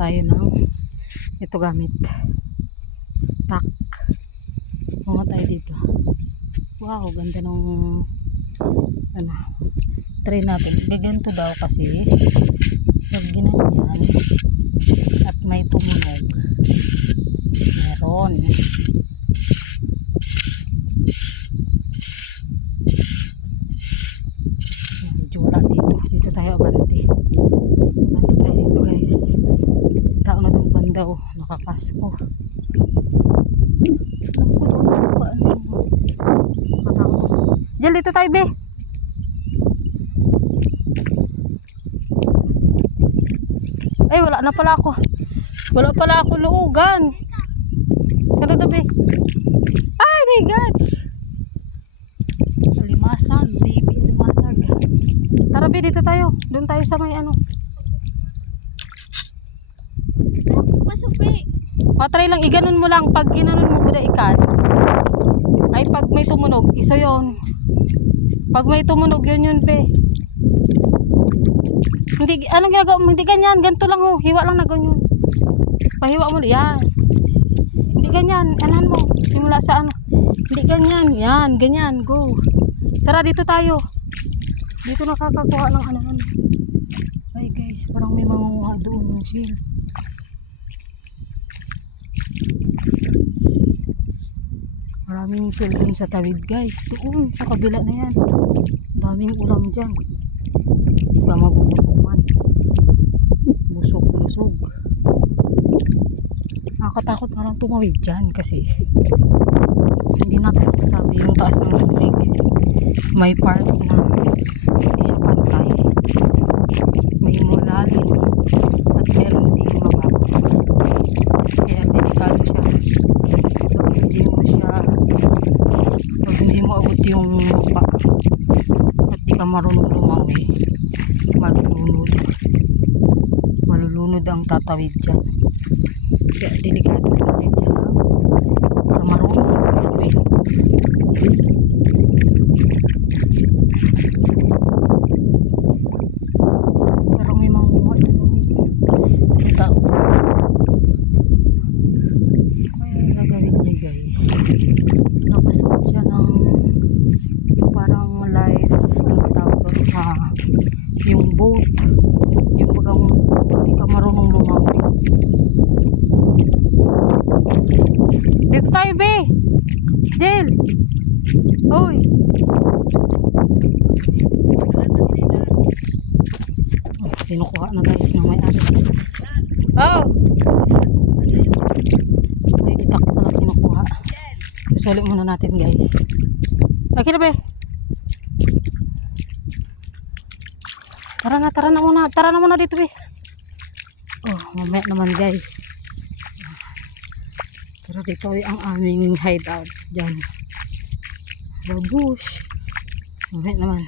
tayo ng ito gamit. Tak. Kumuha tayo dito. Wow, ganda ng ano. Try natin. Gaganto daw kasi pag ginanyan at may tumunog. Meron. Medyo wala dito. Dito tayo abante. Abante tayo dito guys. Tao na doon banda oh. Nakapasko. Alam ko doon paano yun. Diyan dito tayo be. Ay wala na pala ako. Wala pala ako luugan. Kada dabi. Ay my gosh. Limasag, baby, limasag. Tara be, dito tayo. Doon tayo sa may ano. Pasok be. Try lang, iganon mo lang. Pag ginanon mo buda ikat. Ay pag may tumunog, iso yon. Pag may tumunog, yun pe. Hindi, anong ginagawa mo? Hindi ganyan, ganito lang oh. Hiwa lang na ganyan. Pahiwa mo, yan. Hindi ganyan, anahan mo. Simula sa ano. Hindi ganyan, yan, ganyan, go. Tara, dito tayo. Dito nakakakuha ng anahan. Ay guys, parang may mangunguha doon ng seal. Maraming seal dun sa tawid guys. Doon, sa kabila na yan. Daming ulam dyan. Hindi ka mabubukuman. Busog-busog. Nakakatakot na lang tumawid dyan kasi hindi natin masasabi yung taas ng tubig. May part na hindi siya pantay. May malalim at meron ding mababa. Kaya delikado siya. Pag hindi mo abot yung lupa at di ka marunong lumangoy, malulunod ang tatawid dyan. Kaya delikado tatawid dyan ha. Sa marunong lumangoy. Parang may manguha dun. May tao dun. Kaya gagawin niya guys, nakasuot siya ng yung parang life, ano tawag doon, yung boat, yung bagang hindi ka marunong lumangoy. Dito tayo be, Jel. Hoy, pinukuha na guys ng may-ari. Oh, may itak pala pinukuha. Sulit muna natin guys. Okay na be. Tara na muna dito be. Oh, mamaya naman guys. Tara dito ay ang aming hideout dyan. Babush. Mamaya naman.